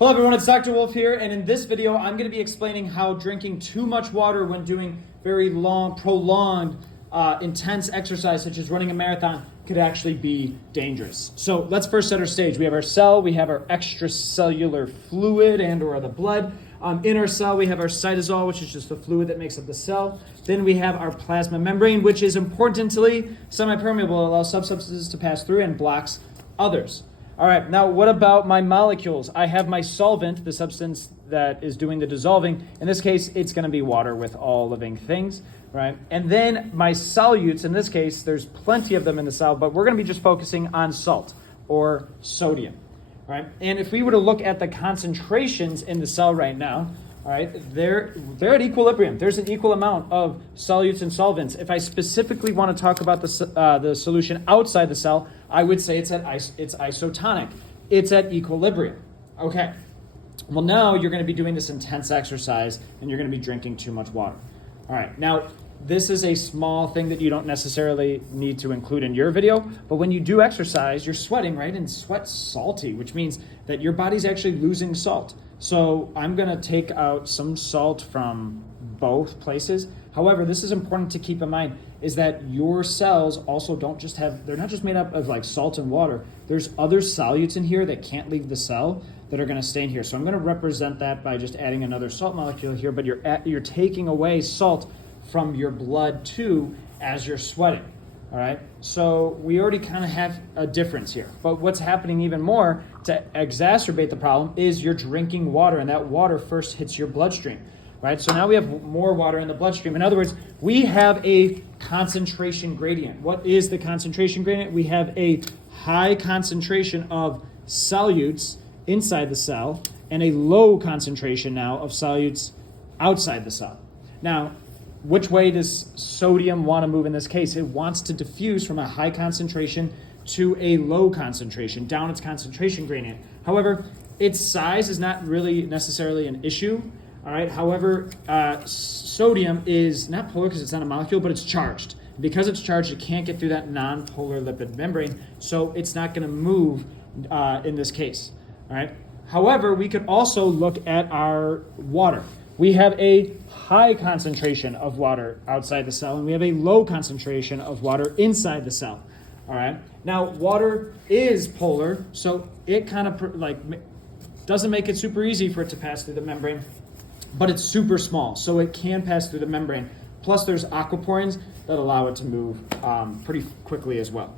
Hello everyone, it's Dr. Wolfe here, and in this video I'm going to be explaining how drinking too much water when doing very long, prolonged, intense exercise such as running a marathon could actually be dangerous. So let's first set our stage. We have our cell, we have our extracellular fluid and or the blood. In our cell we have our cytosol, which is just the fluid that makes up the cell. Then we have our plasma membrane, which is importantly semi-permeable, allows substances to pass through and blocks others. All right, now what about my molecules? I have my solvent, the substance that is doing the dissolving. In this case, it's going to be water with all living things, right? And then my solutes, in this case, there's plenty of them in the cell, but we're going to be just focusing on salt or sodium, right? And if we were to look at the concentrations in the cell right now, all right, they're at equilibrium. There's an equal amount of solutes and solvents. If I specifically want to talk about the solution outside the cell, I would say it's isotonic. It's at equilibrium. Okay. Well, now you're going to be doing this intense exercise and you're going to be drinking too much water. All right. Now, this is a small thing that you don't necessarily need to include in your video, but when you do exercise, you're sweating, right? And sweat's salty, which means that your body's actually losing salt. So I'm going to take out some salt from both places. However, this is important to keep in mind is that your cells also they're not just made up of like salt and water. There's other solutes in here that can't leave the cell that are going to stay in here. So I'm going to represent that by just adding another salt molecule here, but you're taking away salt from your blood too as you're sweating. All right, so we already kind of have a difference here. But what's happening even more to exacerbate the problem is you're drinking water, and that water first hits your bloodstream, right? So now we have more water in the bloodstream. In other words, we have a concentration gradient. What is the concentration gradient? We have a high concentration of solutes inside the cell and a low concentration now of solutes outside the cell. Now, which way does sodium want to move in this case? It wants to diffuse from a high concentration to a low concentration, down its concentration gradient. However, its size is not really necessarily an issue. All right. However, sodium is not polar because it's not a molecule, but it's charged. Because it's charged, it can't get through that non-polar lipid membrane, so it's not going to move in this case. All right. However, we could also look at our water. We have a high concentration of water outside the cell, and we have a low concentration of water inside the cell. All right. Now, water is polar, so it kind of doesn't make it super easy for it to pass through the membrane, but it's super small, so it can pass through the membrane. Plus, there's aquaporins that allow it to move pretty quickly as well.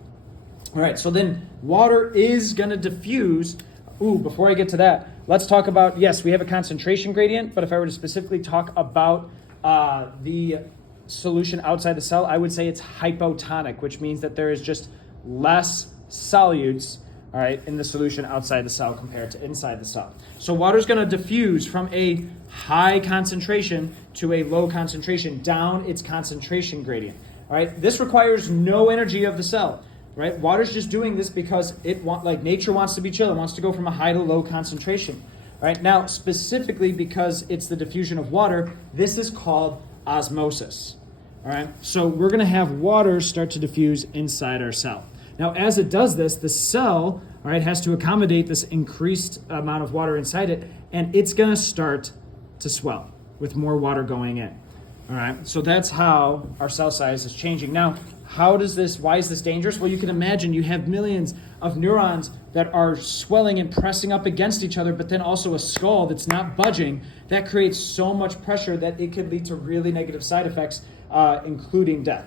All right. So then, water is going to diffuse. Before I get to that, let's talk about, yes, we have a concentration gradient, but if I were to specifically talk about the solution outside the cell, I would say it's hypotonic, which means that there is just less solutes, all right, in the solution outside the cell compared to inside the cell. So water is going to diffuse from a high concentration to a low concentration down its concentration gradient. All right, this requires no energy of the cell. Right? Water's just doing this because nature wants to be chill. It wants to go from a high to low concentration. Right? Now, specifically because it's the diffusion of water, this is called osmosis. All right? So we're going to have water start to diffuse inside our cell. Now, as it does this, the cell, all right, has to accommodate this increased amount of water inside it, and it's going to start to swell with more water going in. All right? So that's how our cell size is changing. Now, why is this dangerous? Well, you can imagine you have millions of neurons that are swelling and pressing up against each other, but then also a skull that's not budging. That creates so much pressure that it could lead to really negative side effects, including death.